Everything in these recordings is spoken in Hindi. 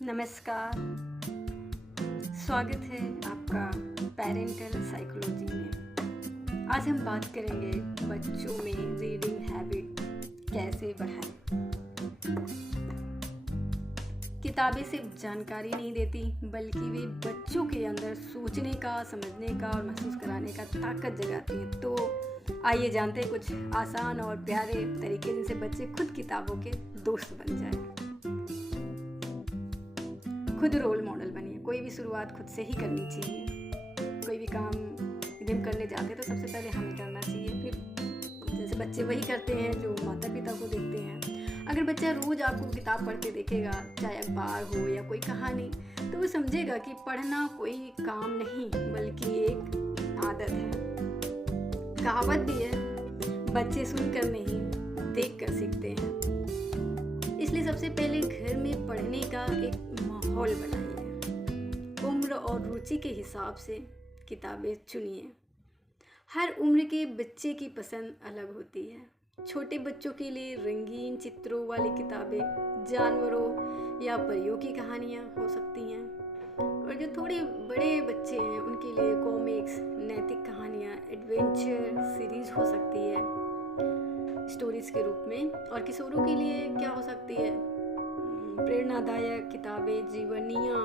नमस्कार। स्वागत है आपका पेरेंटल साइकोलॉजी में। आज हम बात करेंगे बच्चों में रीडिंग हैबिट कैसे बढ़ाएं। किताबें सिर्फ जानकारी नहीं देती बल्कि वे बच्चों के अंदर सोचने का, समझने का और महसूस कराने का ताकत जगाती हैं। तो आइए जानते हैं कुछ आसान और प्यारे तरीके जिनसे बच्चे खुद किताबों के दोस्त बन जाएं। खुद रोल मॉडल बनिए। कोई भी शुरुआत खुद से ही करनी चाहिए। कोई भी काम यदि हम करने जाते हैं तो सबसे पहले हमें करना चाहिए। फिर जैसे बच्चे वही करते हैं जो माता पिता को देखते हैं। अगर बच्चा रोज़ आपको किताब पढ़ते देखेगा, चाहे अखबार हो या कोई कहानी, तो वो समझेगा कि पढ़ना कोई काम नहीं बल्कि एक आदत है। कहावत भी है, बच्चे सुनकर नहीं देख कर सीखते हैं। इसलिए सबसे पहले घर में पढ़ने का एक माहौल बनाइए। उम्र और रुचि के हिसाब से किताबें चुनिए। हर उम्र के बच्चे की पसंद अलग होती है। छोटे बच्चों के लिए रंगीन चित्रों वाली किताबें, जानवरों या परियों की कहानियाँ हो सकती हैं। और जो थोड़े बड़े बच्चे हैं उनके लिए कॉमिक्स, नैतिक कहानियाँ, एडवेंचर सीरीज हो सकती है स्टोरीज के रूप में। और किशोरों के लिए क्या हो सकती है, प्रेरणादायक किताबें, जीवनियाँ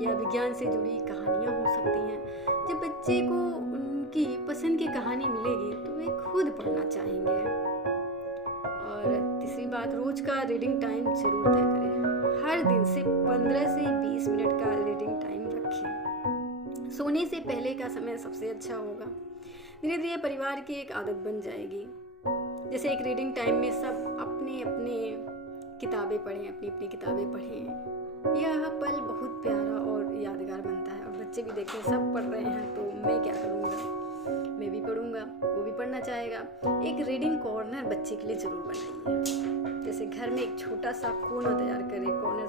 या विज्ञान से जुड़ी कहानियाँ हो सकती हैं। जब बच्चे को उनकी पसंद की कहानी मिलेगी तो वे खुद पढ़ना चाहेंगे। और तीसरी बात, रोज का रीडिंग टाइम जरूर तय करें। हर दिन से 15 से 20 मिनट का रीडिंग टाइम रखें। सोने से पहले का समय सबसे अच्छा होगा। धीरे धीरे परिवार की एक आदत बन जाएगी। जैसे एक रीडिंग टाइम में सब अपने अपने किताबें पढ़ें, अपनी अपनी किताबें पढ़ें। यह पल बहुत प्यारा और यादगार बनता है। और बच्चे भी देखें सब पढ़ रहे हैं तो मैं क्या करूँगा, मैं भी पढ़ूँगा, वो भी पढ़ना चाहेगा। एक रीडिंग कॉर्नर बच्चे के लिए ज़रूर बनाइए। जैसे घर में एक छोटा सा कोना तैयार करें, कॉर्नर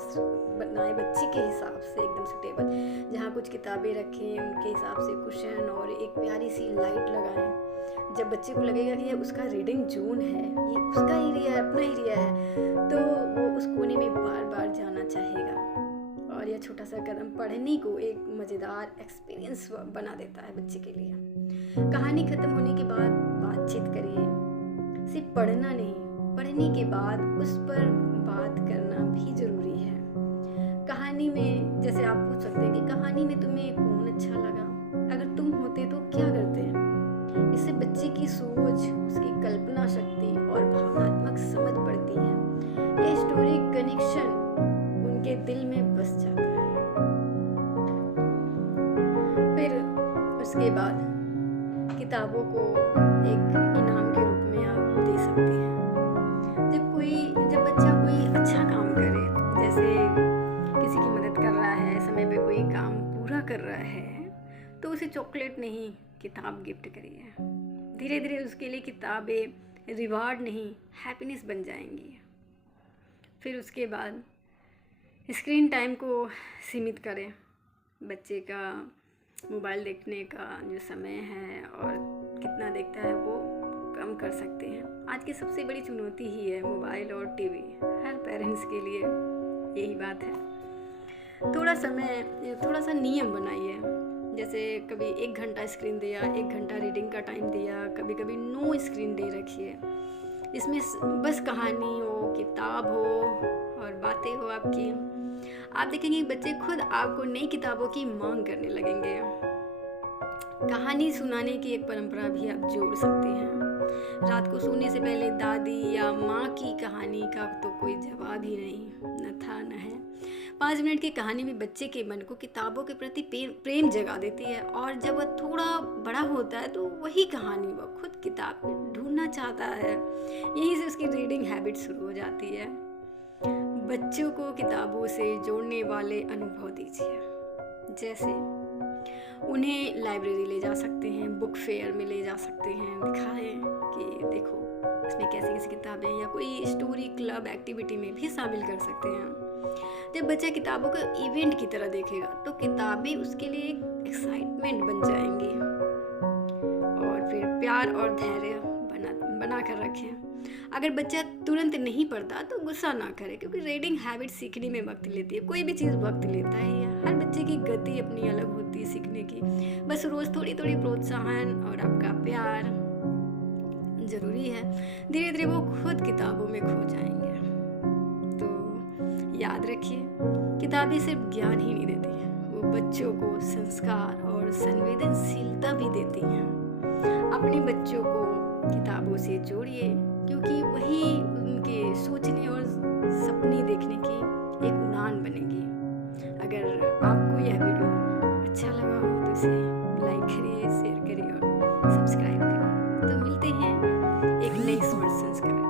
बनाए बच्चे के हिसाब से, एकदम सुटेबल, जहाँ कुछ किताबें रखें, उनके हिसाब से कुशन और एक प्यारी सी लाइट लगाएं। जब बच्चे को लगेगा कि ये उसका रीडिंग जोन है, ये उसका एरिया है, अपना एरिया है, तो वो उस कोने में बार बार जाना चाहेगा। और यह छोटा सा कदम पढ़ने को एक मज़ेदार एक्सपीरियंस बना देता है बच्चे के लिए। कहानी खत्म होने के बाद बातचीत करिए। सिर्फ पढ़ना नहीं, पढ़ने के बाद उस पर बात करना भी ज़रूरी है। कहानी में जैसे आप पूछ सकते हैं कि कहानी में तुम्हें कौन अच्छा लगा, अगर तुम होते तो क्या करते हैं। इससे बच्चे की सोच, उसकी कल्पना शक्ति और भावनात्मक समझ बढ़ती है। ये स्टोरी कनेक्शन उनके दिल में बस जाता है। फिर उसके बाद किताबों को एक इनाम के रूप में आप दे सकते हैं। जब बच्चा कोई अच्छा काम करे, जैसे किसी की मदद कर रहा है, समय पे कोई काम पूरा कर रहा है, तो उसे चॉकलेट नहीं किताब गिफ्ट करिए। धीरे धीरे उसके लिए किताबें रिवार्ड नहीं हैप्पीनेस बन जाएंगी। फिर उसके बाद स्क्रीन टाइम को सीमित करें। बच्चे का मोबाइल देखने का जो समय है और कितना देखता है वो कम कर सकते हैं। आज की सबसे बड़ी चुनौती ही है मोबाइल और टीवी। हर पेरेंट्स के लिए यही बात है। थोड़ा सा नियम बनाइए। जैसे कभी 1 घंटा स्क्रीन दिया, 1 घंटा रीडिंग का टाइम दिया, कभी कभी नो स्क्रीन डे रखिए। इसमें बस कहानी हो, किताब हो और बातें हो आपकी। आप देखेंगे बच्चे खुद आपको नई किताबों की मांग करने लगेंगे। कहानी सुनाने की एक परंपरा भी आप जोड़ सकते हैं। रात को सोने से पहले दादी या माँ की कहानी का तो कोई जवाब ही नहीं, न था न है। 5 मिनट की कहानी में बच्चे के मन को किताबों के प्रति प्रेम जगा देती है। और जब वह थोड़ा बड़ा होता है तो वही कहानी वह खुद किताब में ढूंढना चाहता है। यहीं से उसकी रीडिंग हैबिट शुरू हो जाती है। बच्चों को किताबों से जोड़ने वाले अनुभव दीजिए। जैसे उन्हें लाइब्रेरी ले जा सकते हैं, बुक फेयर में ले जा सकते हैं, दिखाएं कि देखो इसमें कैसी कैसी किताबें हैं, या कोई स्टोरी क्लब एक्टिविटी में भी शामिल कर सकते हैं। जब बच्चा किताबों को इवेंट की तरह देखेगा तो किताबें उसके लिए एक एक्साइटमेंट बन जाएंगी। और फिर प्यार और धैर्य बना कर रखें। अगर बच्चा तुरंत नहीं पढ़ता तो गुस्सा ना करे, क्योंकि रीडिंग हैबिट सीखने में वक्त लेती है। कोई भी चीज़ वक्त लेता है, हर बच्चे की गति अपनी अलग होती है सीखने की। बस रोज़ थोड़ी थोड़ी प्रोत्साहन और आपका प्यार ज़रूरी है। धीरे धीरे वो खुद किताबों में खो जाएंगे। तो याद रखिए, किताबें सिर्फ ज्ञान ही नहीं देती, वो बच्चों को संस्कार और संवेदनशीलता भी देती हैं। अपने बच्चों को किताबों से जोड़िए, क्योंकि वही उनके सोचने और सपने देखने की एक उड़ान बनेगी। अगर आपको यह वीडियो अच्छा लगा हो तो इसे लाइक करिए, शेयर करिए और सब्सक्राइब करिए। तो मिलते हैं एक नई स्मार्ट संस्कार।